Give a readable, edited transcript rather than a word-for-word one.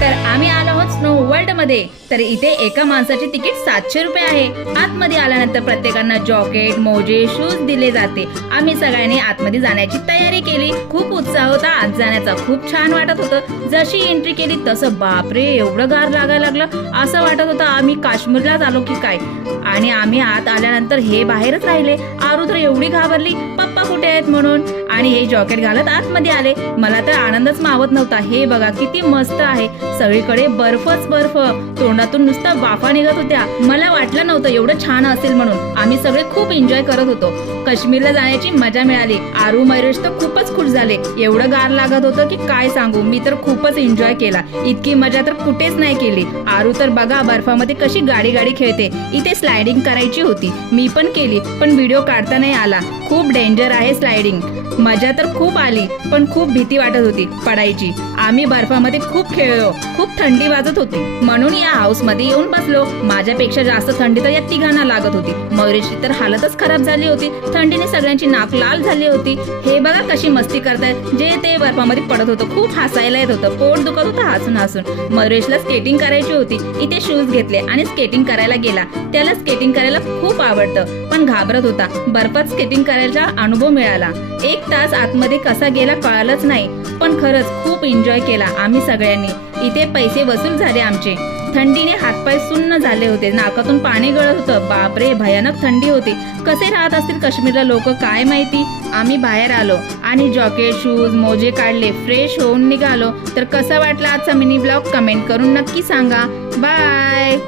तर आम्ही आलो आहोत स्नो वर्ल्ड मध्ये। तर इथे एका माणसाची तिकीट 700 रुपये आहे। आतमध्ये आल्यानंतर प्रत्येकांना जॉकेट, मोजे, शूज दिले जाते। आम्ही सगळ्यांनी आतमध्ये जाण्याची तयारी केली। खूप उत्साह होता आत जाण्याचा, खूप छान वाटत होतं। जशी एंट्री केली तसं बापरे एवढं गार लागायला लागलं, असं वाटत होतं आम्ही काश्मीरलाच आलो की काय। आणि आम्ही आत आल्यानंतर हे बाहेरच राहिले। आरू तर एवढी घाबरली पप्पा कुठे आहेत म्हणून, आणि हे जॉकेट घालत आतमध्ये आले। मला तर आनंदच मावत नव्हता। हे बघा किती मस्त आहे, सगळीकडे बर्फच बर्फ, तोंडातून नुसता वाफा निघत होत्या। मला वाटलं नव्हतं एवढं छान असेल म्हणून। आम्ही सगळे खूप एन्जॉय करत होतो। काश्मीरला जाण्याची मजा मिळाली। आरू मयुरेश तर खूपच खुश झाले। एवढं गार लागत होतं की काय सांगू, मी तर खूपच एन्जॉय केला। इतकी मजा तर कुठेच नाही केली। आरू तर बघा बर्फामध्ये कशी गाडी गाडी खेळते। इथे स्लायडिंग करायची होती, मी पण केली, पण व्हिडिओ काढता नाही आला। खूप डेंजर आहे स्लायडिंग। मजा तर खूप आली, पण खूप भीती वाटत होती पडायची। आम्ही बर्फामध्ये खूप खेळलो, खूप थंडी वाजत होती, म्हणून या हाऊस मध्ये येऊन बसलो। माझ्यापेक्षा जास्त थंडी तर या तिघांना लागत होती। मयुरेशची तर हालतच खराब झाली होती, थंडीने सगळ्यांची नाक लाल झाली होती। हे बघा कशी मस्ती करतायत, जे ते बर्फामध्ये पडत होतं। खूप हसायला येत होतं, पोट दुखत होतं हसून हसून। मयुरेशला स्केटिंग करायची होती, इथे शूज घेतले आणि स्केटिंग करायला गेला। त्याला स्केटिंग करायला खूप आवडतं, पण घाबरत होता। बर्फात स्केटिंग करायचा अनुभव मिळाला। 1 तास आतमध्ये कसा गेला कळालंच नाही, पण खरंच खूप एन्जॉय केला आम्ही सगळ्यांनी। इथे पैसे वसूल झाले आमचे। थंडीने हातपाय सुन्न झाले होते, नाकातून पाणी गळत होतं। बापरे भयानक थंडी होती। कसे राहत असतील काश्मीरला लोक काय माहिती। आम्ही बाहेर आलो आणि जॉकेट, शूज, मोजे काढले, फ्रेश होऊन निघालो। तर कसा वाटला आजचा मिनी ब्लॉग कमेंट करून नक्की सांगा। बाय।